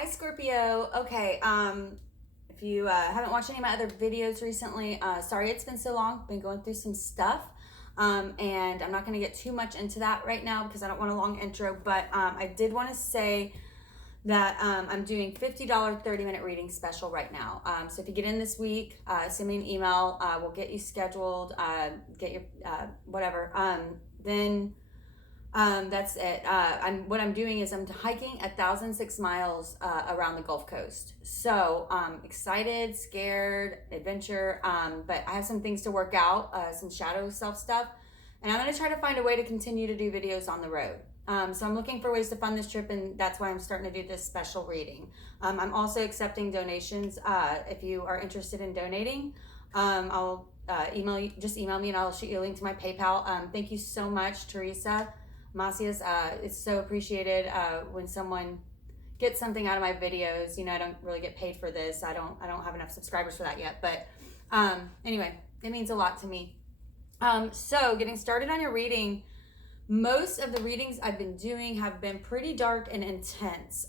Hi, Scorpio. Okay, if you haven't watched any of my other videos recently, sorry it's been so long. Been going through some stuff, and I'm not going to get too much into that right now because I don't want a long intro, but I did want to say that I'm doing $50 30-minute reading special right now. So if you get in this week, send me an email. We'll get you scheduled, get your whatever. Then that's it. What I'm doing is I'm hiking 1,006 miles around the Gulf Coast. So excited, scared, adventure. But I have some things to work out, some shadow self stuff, and I'm going to try to find a way to continue to do videos on the road. So I'm looking for ways to fund this trip, and that's why I'm starting to do this special reading. I'm also accepting donations. If you are interested in donating, I'll email you. Just email me, and I'll shoot you a link to my PayPal. Thank you so much, Teresa Macias. It's so appreciated when someone gets something out of my videos. You know, I don't really get paid for this. I don't have enough subscribers for that yet. But anyway, it means a lot to me. So getting started on your reading. Most of the readings I've been doing have been pretty dark and intense.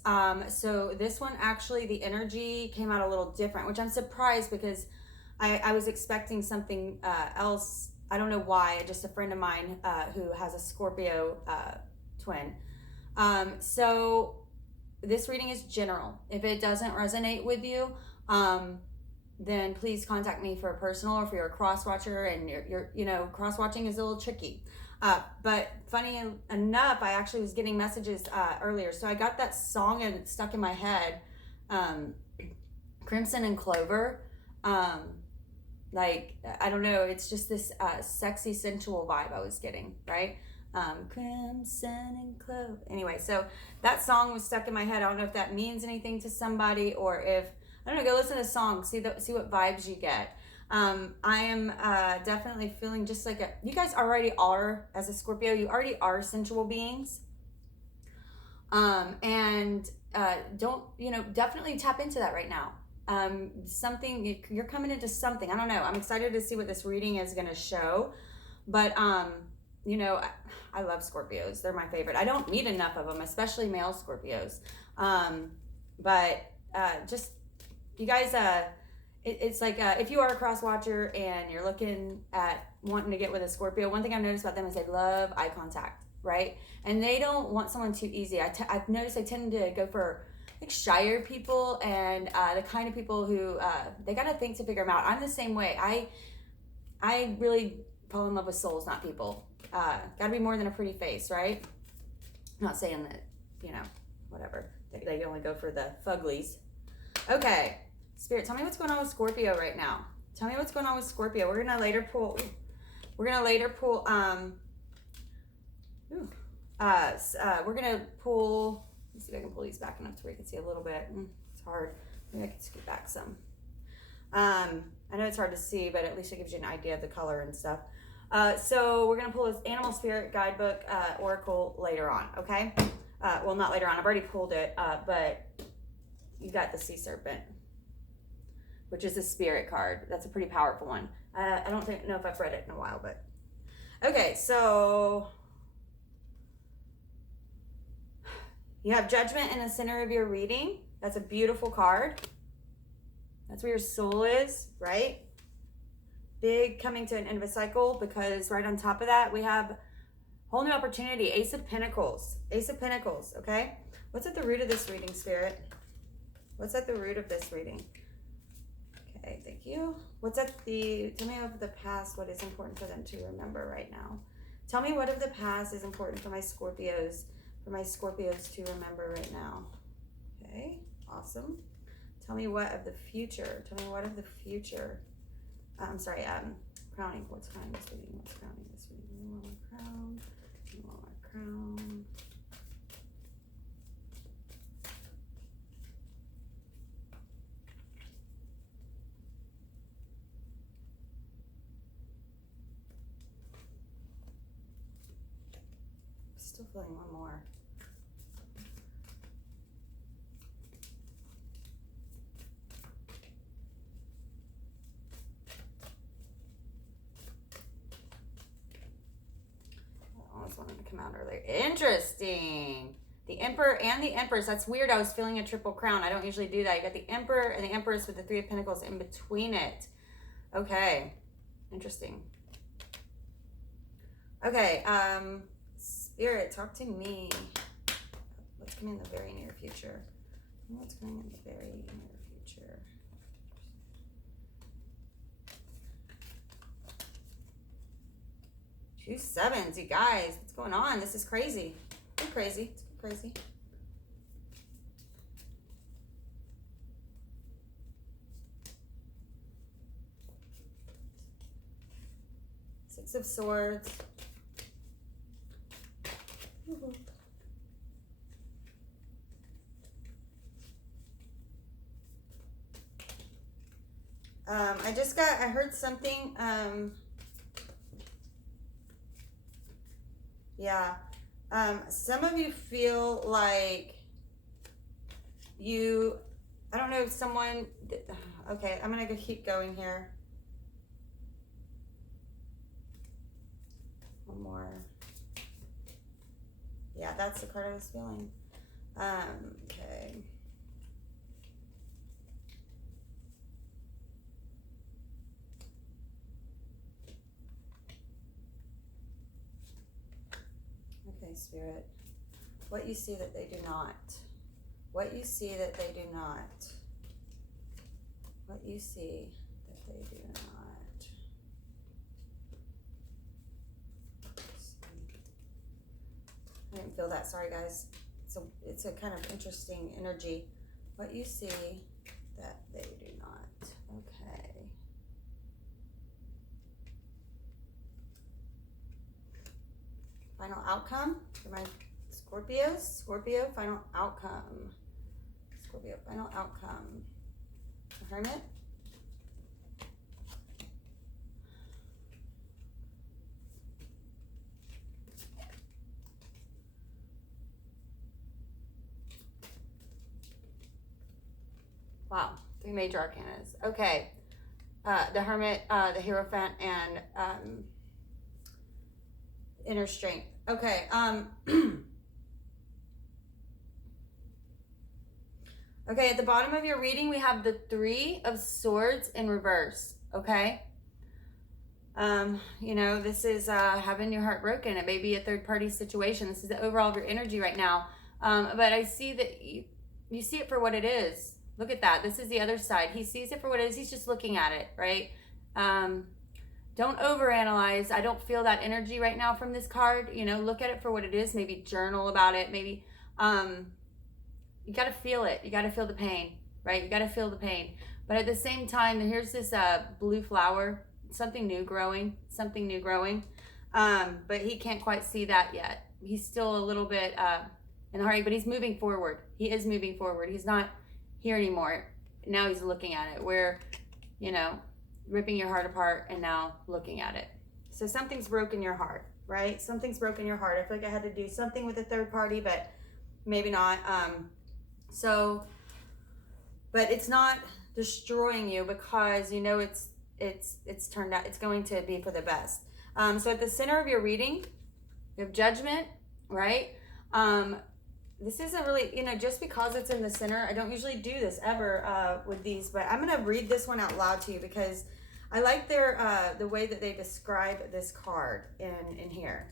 So this one, actually, the energy came out a little different, which I'm surprised because I was expecting something else. I don't know why. Just a friend of mine who has a Scorpio twin. So this reading is general. If it doesn't resonate with you, then please contact me for a personal, or if you're a cross watcher and you're cross watching is a little tricky. But funny enough, I actually was getting messages earlier. So I got that song and it's stuck in my head, Crimson and Clover. Like, I don't know, it's just this sexy, sensual vibe I was getting, right? Crimson and Clover. Anyway, so that song was stuck in my head. I don't know if that means anything to somebody, or if, I don't know, go listen to the song, see what vibes you get. I am definitely feeling just like you guys already are, as a Scorpio, you already are sensual beings. And definitely tap into that right now. Something, you're coming into something. I don't know. I'm excited to see what this reading is going to show. But, I love Scorpios. They're my favorite. I don't meet enough of them, especially male Scorpios. Just, you guys, it's like if you are a cross watcher and you're looking at wanting to get with a Scorpio, one thing I've noticed about them is they love eye contact, right? And they don't want someone too easy. I've noticed I tend to go for like shyer people and the kind of people who they gotta think to figure them out. I'm the same way. I really fall in love with souls, not people. Gotta be more than a pretty face, right? I'm not saying that, whatever. They only go for the fuglies. Okay, Spirit, tell me what's going on with Scorpio right now. Tell me what's going on with Scorpio. We're gonna later pull. We're gonna pull. Let's see if I can pull these back enough to where you can see a little bit. It's hard. Maybe I can scoot back some. I know it's hard to see, but at least it gives you an idea of the color and stuff. So we're gonna pull this Animal Spirit Guidebook Oracle later on. Okay. Well, not later on. I've already pulled it, but you got the Sea Serpent, which is a spirit card. That's a pretty powerful one. I don't know if I've read it in a while, but okay. So you have Judgment in the center of your reading. That's a beautiful card. That's where your soul is, right? Big coming to an end of a cycle, because right on top of that, we have whole new opportunity. Ace of Pentacles. Ace of Pentacles, okay? What's at the root of this reading, Spirit? What's at the root of this reading? Okay, thank you. Tell me of the past, what is important for them to remember right now. Tell me what of the past is important for my Scorpios to remember right now. Okay, awesome. Tell me what of the future. Crowning. What's crowning this reading? You want my crown. Still feeling one more. I always wanted to come out earlier. Interesting. The Emperor and the Empress. That's weird. I was feeling a triple crown. I don't usually do that. You got the Emperor and the Empress with the Three of Pentacles in between it. Okay. Interesting. Okay. Spirit, talk to me. What's coming in the very near future? What's coming in the very near future? Two sevens, you guys. What's going on? This is crazy. It's crazy. It's crazy. Six of Swords. I heard something, yeah, some of you feel like I don't know if someone, okay, I'm going to keep going here. One more. Yeah, that's the card I was feeling. Okay. Okay, Spirit. What you see that they do not. What you see that they do not. What you see that they do not. I didn't feel that. Sorry, guys. It's a kind of interesting energy. What you see that they do not. Okay. Final outcome for my Scorpios. Scorpio, final outcome. Scorpio, final outcome. The Hermit. Wow, 3 major arcanas. Okay. The Hermit, the Hierophant, and Inner Strength. Okay. Okay, at the bottom of your reading, we have the 3 of Swords in reverse. Okay. You know, this is having your heart broken. It may be a third-party situation. This is the overall of your energy right now. But I see that you see it for what it is. Look at that. This is the other side. He sees it for what it is. He's just looking at it, right? Don't overanalyze. I don't feel that energy right now from this card. You know, look at it for what it is. Maybe journal about it. Maybe you got to feel it. You got to feel the pain, right? You got to feel the pain. But at the same time, here's this blue flower, something new growing, something new growing. But he can't quite see that yet. He's still a little bit in a hurry, but he's moving forward. He is moving forward. He's not here anymore. Now he's looking at it. Where, you know, ripping your heart apart and now looking at it. So something's broken your heart, right? Something's broken your heart. I feel like I had to do something with a third party, but maybe not. But it's not destroying you because you know it's turned out, it's going to be for the best. So at the center of your reading, you have Judgment, right? This isn't really, you know, just because it's in the center, I don't usually do this ever with these, but I'm going to read this one out loud to you because I like the way that they describe this card in here.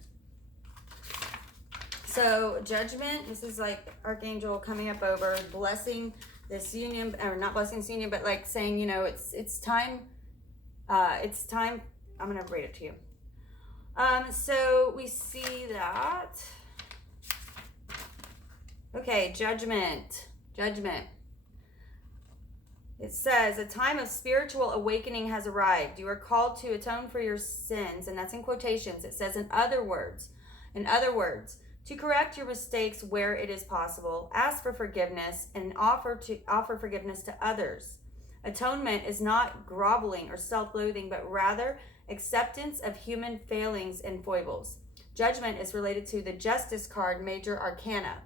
So Judgment, this is like Archangel coming up over, blessing this union, or not blessing this union, but like saying, you know, it's time, I'm going to read it to you. So we see that. Okay, Judgment. It says, a time of spiritual awakening has arrived. You are called to atone for your sins, and that's in quotations. It says, in other words, to correct your mistakes where it is possible, ask for forgiveness and offer forgiveness to others. Atonement is not groveling or self-loathing, but rather acceptance of human failings and foibles. Judgment is related to the Justice card, Major Arcana,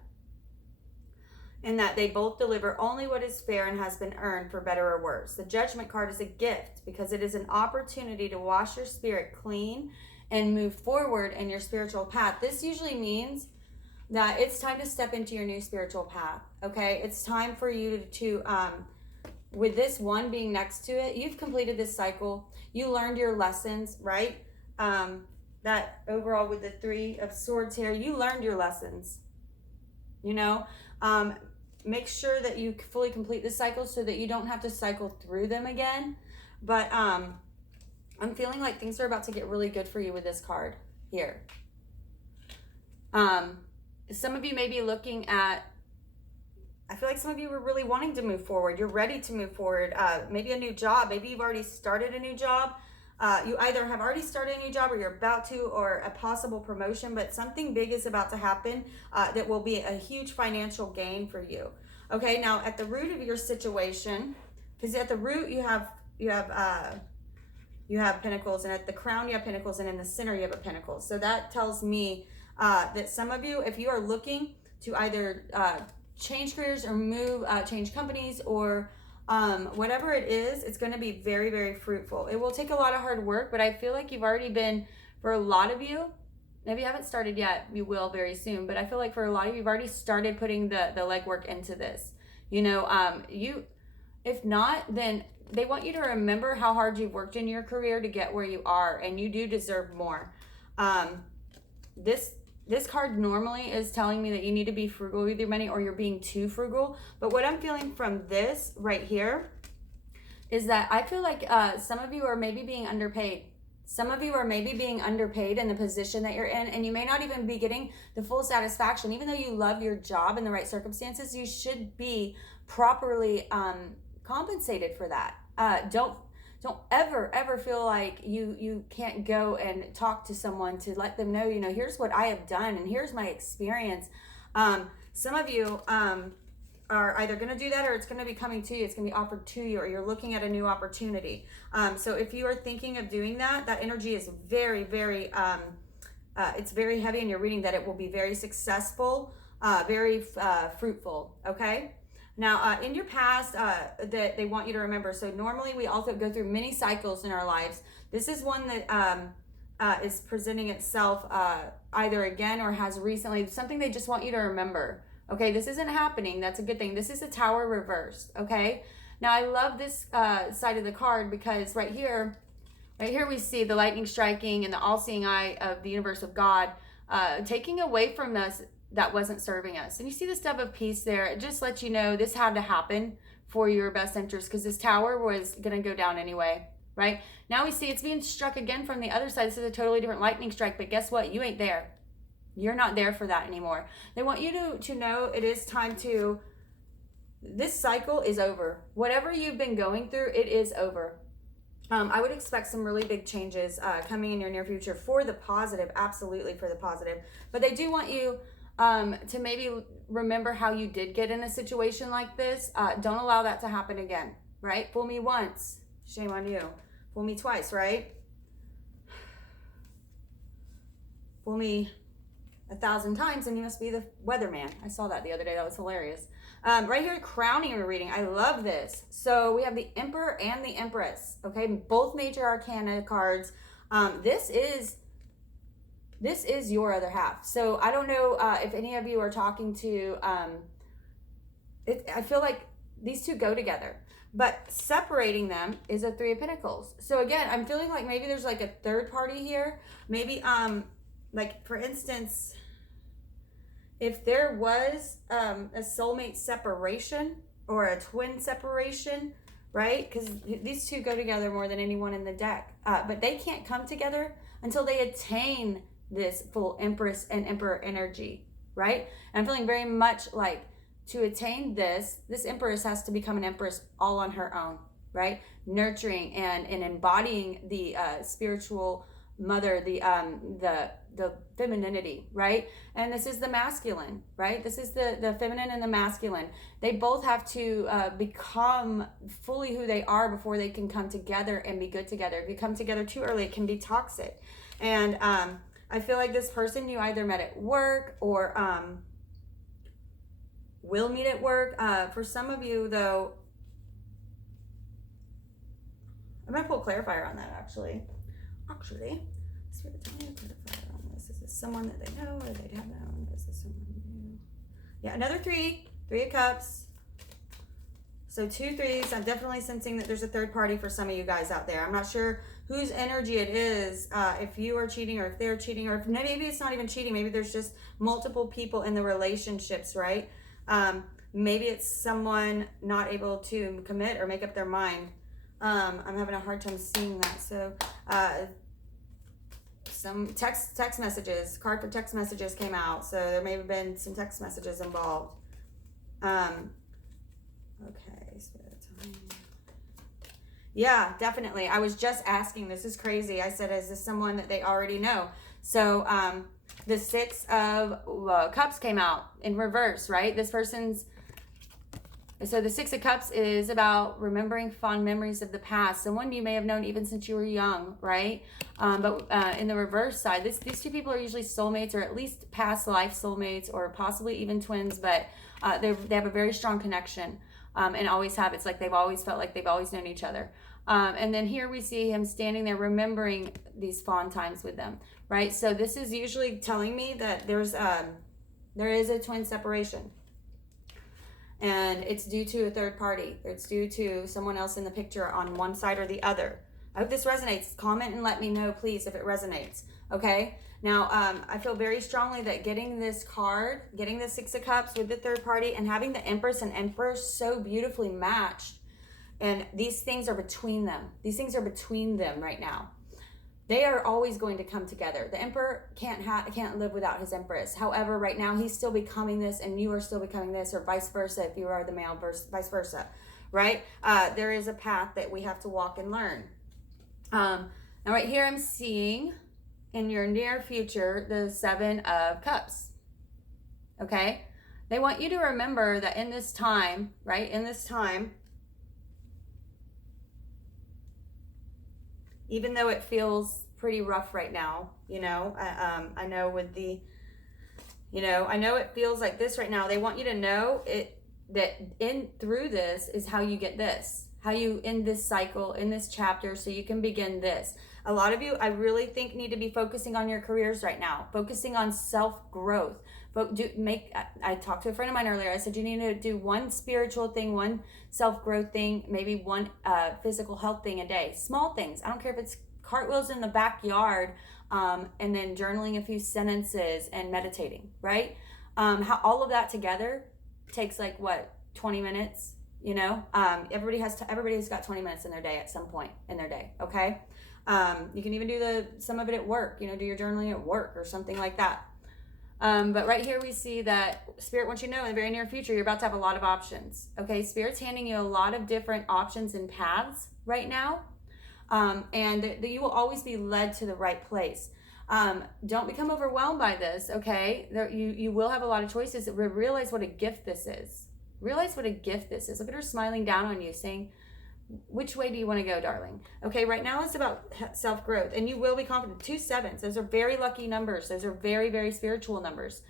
in that they both deliver only what is fair and has been earned, for better or worse. The Judgment card is a gift because it is an opportunity to wash your spirit clean and move forward in your spiritual path. This usually means that it's time to step into your new spiritual path, okay? It's time for you to with this one being next to it, you've completed this cycle. You learned your lessons, right? That overall with the Three of Swords here, you learned your lessons, you know? Make sure that you fully complete this cycle so that you don't have to cycle through them again. But I'm feeling like things are about to get really good for you with this card here. Some of you may be looking at, I feel like some of you were really wanting to move forward. You're ready to move forward. Maybe a new job. Maybe you've already started a new job. You either have already started a new job or you're about to, or a possible promotion, but something big is about to happen that will be a huge financial gain for you. Okay, now at the root of your situation, because at the root you have Pentacles, and at the crown you have Pentacles, and in the center you have a Pentacle. So that tells me that some of you, if you are looking to either change careers or move, change companies, or whatever it is, it's going to be very, very fruitful. It will take a lot of hard work, but I feel like you've already been, for a lot of you, maybe you haven't started yet, you will very soon, but I feel like for a lot of you, you've already started putting the legwork into this. You know, if not, then they want you to remember how hard you've worked in your career to get where you are, and you do deserve more. This card normally is telling me that you need to be frugal with your money, or you're being too frugal. But what I'm feeling from this right here is that I feel like some of you are maybe being underpaid. Some of you are maybe being underpaid in the position that you're in, and you may not even be getting the full satisfaction. Even though you love your job in the right circumstances, you should be properly compensated for that. Don't ever feel like you can't go and talk to someone to let them know, you know, here's what I have done and here's my experience. Some of you are either going to do that, or it's going to be coming to you. It's going to be offered to you, or you're looking at a new opportunity. So if you are thinking of doing that, that energy is very, very, it's very heavy in your reading, that it will be very successful, very fruitful. Okay. Now, in your past, that they want you to remember. So normally we also go through many cycles in our lives. This is one that is presenting itself either again or has recently, something they just want you to remember. Okay, this isn't happening. That's a good thing. This is a Tower reversed. Okay. Now, I love this side of the card, because right here we see the lightning striking and the all-seeing eye of the universe of God taking away from us that wasn't serving us. And you see the Dove of Peace there. It just lets you know this had to happen for your best interest, because this tower was going to go down anyway, right? Now we see it's being struck again from the other side. This is a totally different lightning strike, but guess what? You ain't there. You're not there for that anymore. They want you to know it is time to, this cycle is over. Whatever you've been going through, it is over. I would expect some really big changes coming in your near future for the positive, absolutely for the positive. But they do want you to maybe remember how you did get in a situation like this. Don't allow that to happen again, right? Fool me once, shame on you. Fool me twice, right? Fool me 1,000 times and you must be the weatherman. I saw that the other day. That was hilarious. Right here, crowning your reading. I love this. So we have the Emperor and the Empress. Okay, both major arcana cards. This is your other half. So I don't know if any of you are talking to, I feel like these two go together, but separating them is a Three of Pentacles. So again, I'm feeling like maybe there's like a third party here. Maybe, like for instance, if there was a soulmate separation or a twin separation, right? Because these two go together more than anyone in the deck, but they can't come together until they attain this full Empress and Emperor energy, right? And I'm feeling very much like to attain this Empress has to become an Empress all on her own, right? Nurturing and embodying the spiritual mother, the femininity, right? And this is the masculine, right? This is the feminine and the masculine. They both have to become fully who they are before they can come together and be good together. If you come together too early, it can be toxic. And I feel like this person you either met at work or will meet at work. For some of you, though, I might pull a clarifier on that, actually. Spirit, tell me a clarifier on this. Is this someone that they know or they have known? Is this someone Yeah, another 3 of Cups. So 2 3s. I'm definitely sensing that there's a third party for some of you guys out there. I'm not sure whose energy it is, if you are cheating or if they're cheating, or if maybe it's not even cheating. Maybe there's just multiple people in the relationships, right? Maybe it's someone not able to commit or make up their mind. I'm having a hard time seeing that. So some text messages, card for text messages came out. So there may have been some text messages involved. Okay, so yeah, definitely. I was just asking, this is crazy. I said, is this someone that they already know? So the 6 of Cups came out in reverse, right? This person's, so the 6 of Cups is about remembering fond memories of the past. Someone you may have known even since you were young, right? But in the reverse side, these 2 people are usually soulmates, or at least past life soulmates, or possibly even twins, but they have a very strong connection. And always have. It's like they've always felt like they've always known each other. And then here we see him standing there remembering these fond times with them, right? So this is usually telling me that there is a twin separation. And it's due to a third party. It's due to someone else in the picture on one side or the other. I hope this resonates. Comment and let me know, please, if it resonates. Okay? Now, I feel very strongly that getting this card, getting the 6 of Cups with the third party, and having the Empress and Emperor so beautifully matched, and these things are between them. These things are between them right now. They are always going to come together. The Emperor can't live without his Empress. However, right now he's still becoming this, and you are still becoming this, or vice versa if you are the male, vice versa, right? There is a path that we have to walk and learn. Now, right here, I'm seeing in your near future the 7 of Cups. Okay, they want you to remember that in this time, right? In this time, even though it feels pretty rough right now, I know with the, I know it feels like this right now. They want you to know through this is how you get this, how you end this cycle, in this chapter, so you can begin this. A lot of you, I really think, need to be focusing on your careers right now, focusing on self-growth. I talked to a friend of mine earlier. I said, you need to do one spiritual thing, one self-growth thing, maybe one physical health thing a day. Small things. I don't care if it's cartwheels in the backyard, and then journaling a few sentences and meditating, right? How all of that together takes 20 minutes, everybody's got 20 minutes in their day at some point in their day. Okay. You can even do some of it at work, do your journaling at work or something like that. But right here we see that Spirit wants you to know in the very near future, you're about to have a lot of options. Okay. Spirit's handing you a lot of different options and paths right now. And that you will always be led to the right place. Don't become overwhelmed by this. Okay. You will have a lot of choices. Realize what a gift this is. Realize what a gift this is. Look at her smiling down on you, saying, which way do you want to go, darling? Okay, right now it's about self-growth, and you will be confident. 2 7s, those are very lucky numbers. Those are very, very spiritual numbers.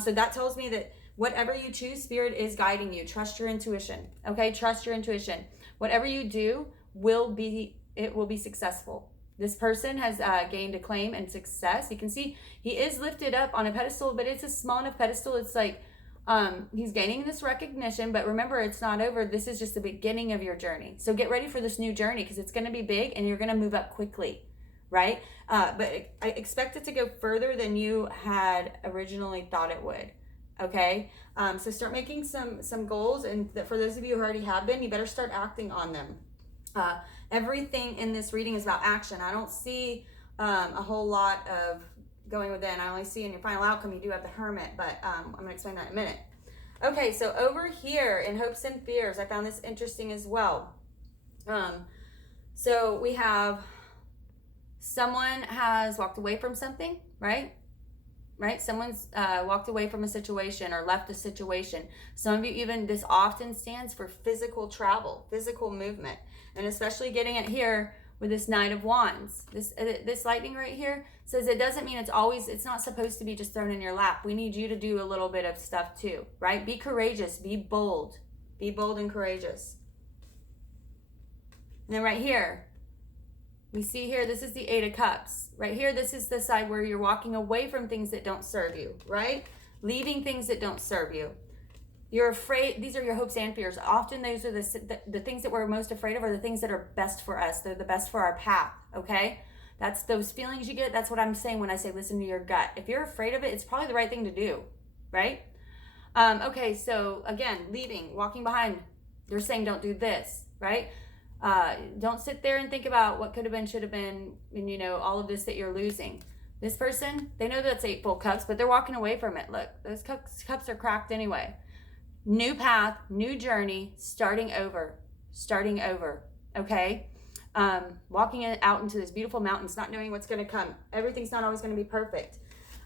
So that tells me that whatever you choose, Spirit is guiding you. Trust your intuition. Okay, trust your intuition. Whatever you do will be successful. This person has gained acclaim and success. You can see he is lifted up on a pedestal, but it's a small enough pedestal. It's like he's gaining this recognition, but remember, it's not over. This is just the beginning of your journey. So get ready for this new journey, because it's going to be big and you're going to move up quickly, right? But I expect it to go further than you had originally thought it would. Okay. So start making some goals, and for those of you who already have been, you better start acting on them. Everything in this reading is about action. I don't see a whole lot of going within. I only see in your final outcome you do have the Hermit, but I'm going to explain that in a minute. Okay, so over here in Hopes and Fears, I found this interesting as well. So we have someone has walked away from something, right? Someone's walked away from a situation or left a situation. Some of you, even this often stands for physical travel, physical movement, and especially getting it here with this Knight of Wands. This lightning right here says it doesn't mean it's not supposed to be just thrown in your lap. We need you to do a little bit of stuff too, right? Be courageous, be bold and courageous. And then right here, we see here, this is the 8 of Cups. Right here, this is the side where you're walking away from things that don't serve you, right? Leaving things that don't serve you. You're afraid. These are your hopes and fears. Often those are the things that we're most afraid of are the things that are best for us. They're the best for our path, okay? That's those feelings you get. That's what I'm saying when I say listen to your gut. If you're afraid of it, it's probably the right thing to do, right? Okay, so again, leaving, walking behind. They're saying don't do this, right? Don't sit there and think about what could have been, should have been, and all of this that you're losing. This person, they know that's 8 full cups, but they're walking away from it. Look, those cups are cracked anyway. New path, new journey, starting over, okay? Walking out into this beautiful mountains, not knowing what's going to come. Everything's not always going to be perfect.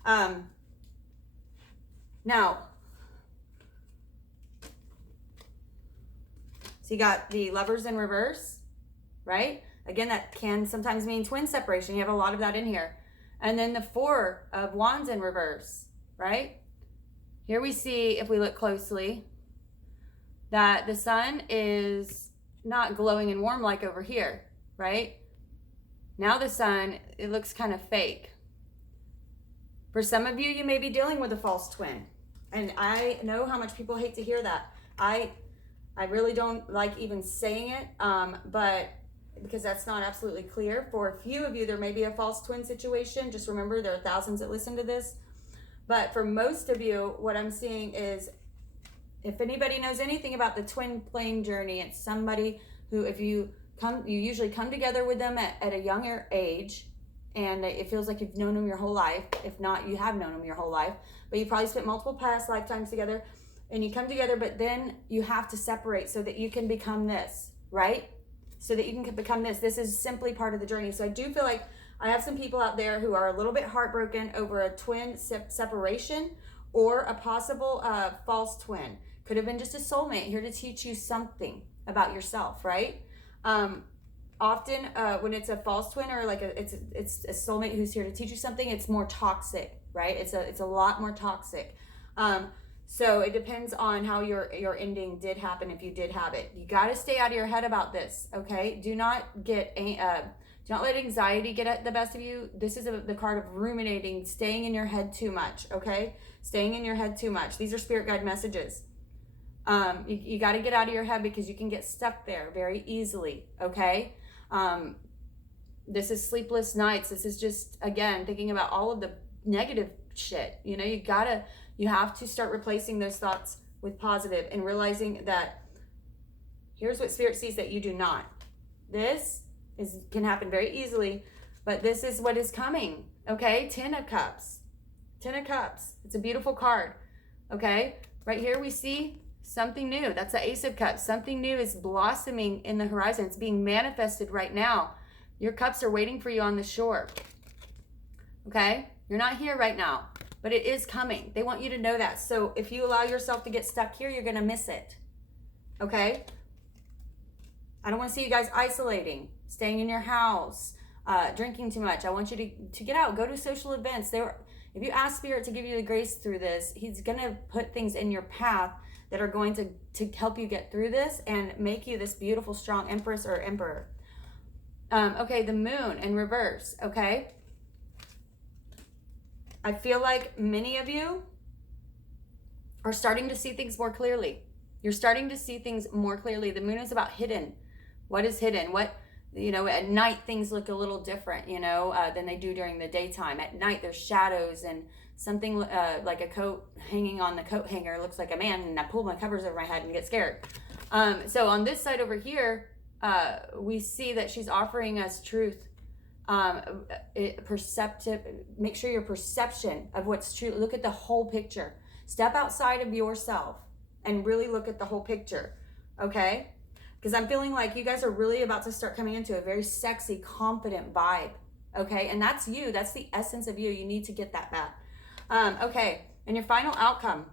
Now, so you got the Lovers in reverse, right? Again, that can sometimes mean twin separation. You have a lot of that in here. And then the 4 of Wands in reverse, right? Here we see, if we look closely, that the sun is not glowing and warm like over here, right? Now the sun, it looks kind of fake. For some of you, you may be dealing with a false twin. And I know how much people hate to hear that. I really don't like even saying it, but because that's not absolutely clear. For a few of you, there may be a false twin situation. Just remember, there are thousands that listen to this. But for most of you, what I'm seeing is, if anybody knows anything about the twin flame journey, it's somebody who, if you usually come together with them at a younger age, and it feels like you've known them your whole life. If not, you have known them your whole life, but you probably spent multiple past lifetimes together, and you come together, but then you have to separate so that you can become this, right? So that you can become this. This is simply part of the journey. So I do feel like I have some people out there who are a little bit heartbroken over a twin separation or a possible false twin. Could have been just a soulmate here to teach you something about yourself, right? Often when it's a false twin or like it's a soulmate who's here to teach you something, it's more toxic, right? It's a lot more toxic. So it depends on how your ending did happen, if you did have it. You got to stay out of your head about this, okay? Do not let anxiety get at the best of you. This is the card of ruminating, staying in your head too much, okay? Staying in your head too much. These are spirit guide messages. You got to get out of your head because you can get stuck there very easily, okay? This is sleepless nights. This is just, again, thinking about all of the negative shit. You have to start replacing those thoughts with positive and realizing that here's what Spirit sees that you do not. This can happen very easily, but this is what is coming, okay? 10 of Cups. 10 of Cups. It's a beautiful card, okay? Right here we see something new. That's the Ace of Cups. Something new is blossoming in the horizon. It's being manifested right now. Your cups are waiting for you on the shore, okay? You're not here right now, but it is coming. They want you to know that. So if you allow yourself to get stuck here, you're going to miss it. Okay? I don't want to see you guys isolating, staying in your house, drinking too much. I want you to get out, go to social events. If you ask Spirit to give you the grace through this, he's going to put things in your path that are going to help you get through this and make you this beautiful, strong Empress or Emperor. Okay, the Moon in reverse, okay? I feel like many of you are starting to see things more clearly. You're starting to see things more clearly. The Moon is about hidden. What is hidden? At night things look a little different, than they do during the daytime. At night there's shadows and something like a coat hanging on the coat hanger looks like a man, and I pull my covers over my head and get scared. So on this side over here, we see that she's offering us truth. Perceptive. Make sure your perception of what's true. Look at the whole picture. Step outside of yourself and really look at the whole picture. Okay? Because I'm feeling like you guys are really about to start coming into a very sexy, confident vibe. Okay? And that's you. That's the essence of you. You need to get that back. Okay. And your final outcome.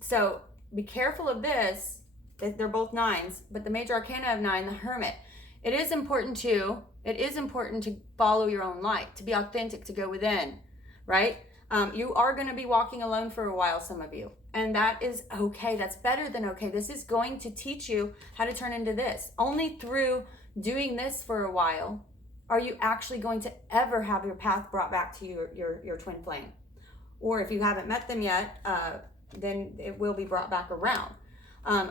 So be careful of this. They're both 9s, but the major arcana of 9, the Hermit. It is important to follow your own light, to be authentic, to go within, right? You are going to be walking alone for a while, some of you, and that is okay. That's better than okay. This is going to teach you how to turn into this. Only through doing this for a while are you actually going to ever have your path brought back to your twin flame. Or if you haven't met them yet, then it will be brought back around.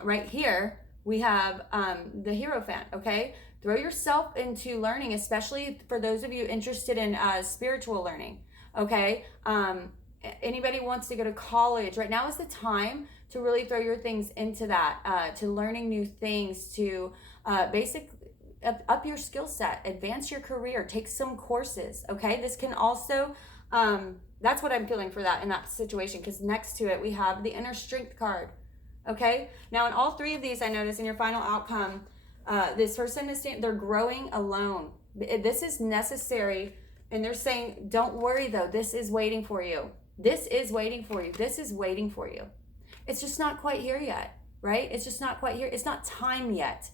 Right here, we have the Hierophant, okay? Throw yourself into learning, especially for those of you interested in spiritual learning, okay? Anybody wants to go to college, right now is the time to really throw your things into that, to learning new things, to basically up your skill set, advance your career, take some courses, okay? This can also, that's what I'm feeling for that in that situation, because next to it we have the Inner Strength card, okay? Now in all three of these, I notice in your final outcome, this person is saying they're growing alone. This is necessary, and they're saying, don't worry though, this is waiting for you. This is waiting for you. This is waiting for you. It's just not quite here yet, right? It's just not quite here. It's not time yet.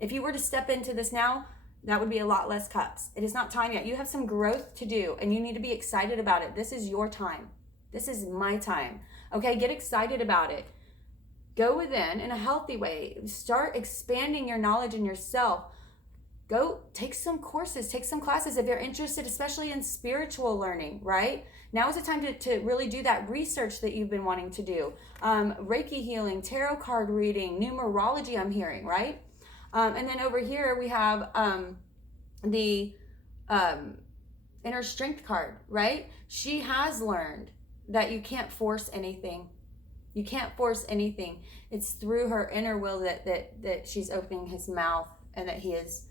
If you were to step into this now, that would be a lot less cups. It is not time yet. You have some growth to do, and you need to be excited about it. This is your time. This is my time. Okay, get excited about it. Go within in a healthy way. Start expanding your knowledge in yourself. Go take some courses, take some classes if you're interested, especially in spiritual learning, right? Now is the time to really do that research that you've been wanting to do. Reiki healing, tarot card reading, numerology, I'm hearing, right? And then over here we have the Inner Strength card, right? She has learned that you can't force anything. You can't force anything. It's through her inner will that she's opening his mouth, and that he is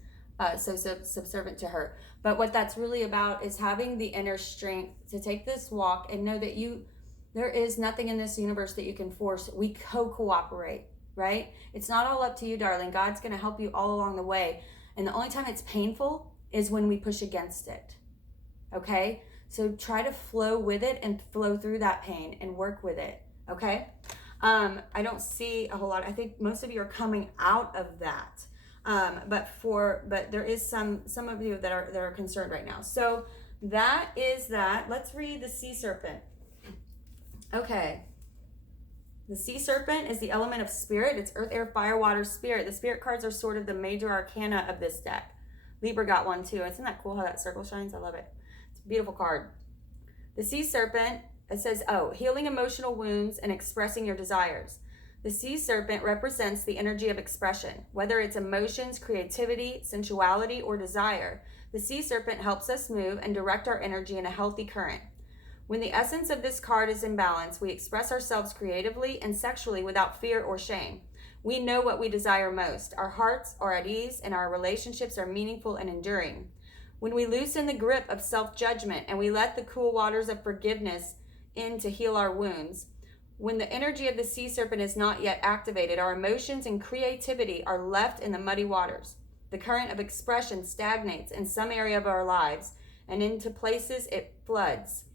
so subservient to her. But what that's really about is having the inner strength to take this walk and know that there is nothing in this universe that you can force. We cooperate, right? It's not all up to you, darling. God's going to help you all along the way. And the only time it's painful is when we push against it. Okay? So try to flow with it and flow through that pain and work with it. Okay? I don't see a whole lot. I think most of you are coming out of that. But there is some of you that are concerned right now. So that is that. Let's read the Sea Serpent. Okay. The Sea Serpent is the element of spirit. It's earth, air, fire, water, spirit. The spirit cards are sort of the major arcana of this deck. Libra got one too. Isn't that cool how that circle shines? I love it. It's a beautiful card. The Sea Serpent, it says, healing emotional wounds and expressing your desires. The Sea Serpent represents the energy of expression, whether it's emotions, creativity, sensuality, or desire. The Sea Serpent helps us move and direct our energy in a healthy current. When the essence of this card is in balance, we express ourselves creatively and sexually without fear or shame. We know what we desire most. Our hearts are at ease and our relationships are meaningful and enduring. When we loosen the grip of self-judgment and we let the cool waters of forgiveness in to heal our wounds, when the energy of the Sea Serpent is not yet activated, our emotions and creativity are left in the muddy waters. The current of expression stagnates in some area of our lives, and into places it floods.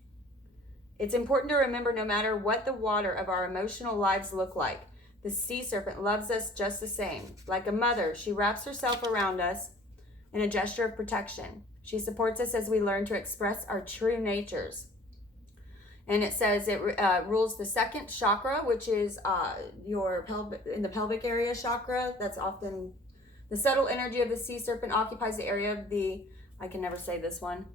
It's important to remember, no matter what the water of our emotional lives look like, the Sea Serpent loves us just the same. Like a mother, she wraps herself around us in a gesture of protection. She supports us as we learn to express our true natures. And it says it rules the second chakra, which is your pelvic area chakra. That's often the subtle energy of the Sea Serpent occupies the area of the, I can never say this one,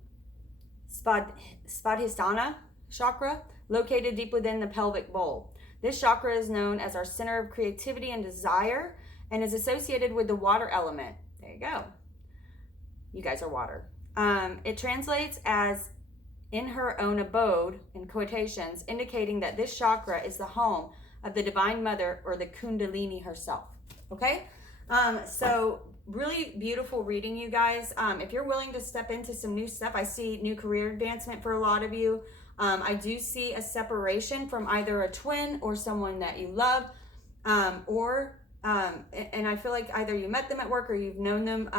Svadhisthana chakra, located deep within the pelvic bowl. This chakra is known as our center of creativity and desire and is associated with the water element. There you go. You guys are water. It translates as in her own abode, in quotations, indicating that this chakra is the home of the Divine Mother or the Kundalini herself. Okay? So really beautiful reading, you guys. If you're willing to step into some new stuff, I see new career advancement for a lot of you. I do see a separation from either a twin or someone that you love, and I feel like either you met them at work or you've known them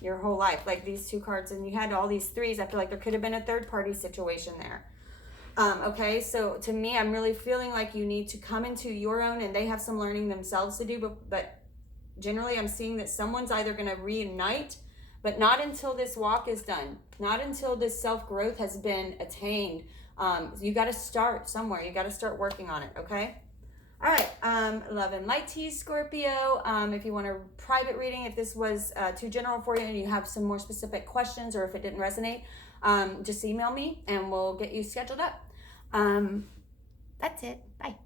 your whole life, like these two cards, and you had all these threes. I feel like there could have been a third party situation there. Okay, so to me, I'm really feeling like you need to come into your own, and they have some learning themselves to do, but generally I'm seeing that someone's either going to reunite, but not until this walk is done, not until this self-growth has been attained. You got to start somewhere. You got to start working on it, okay? All right, love and light to you, Scorpio. If you want a private reading, if this was too general for you and you have some more specific questions, or if it didn't resonate, just email me and we'll get you scheduled up. That's it. Bye.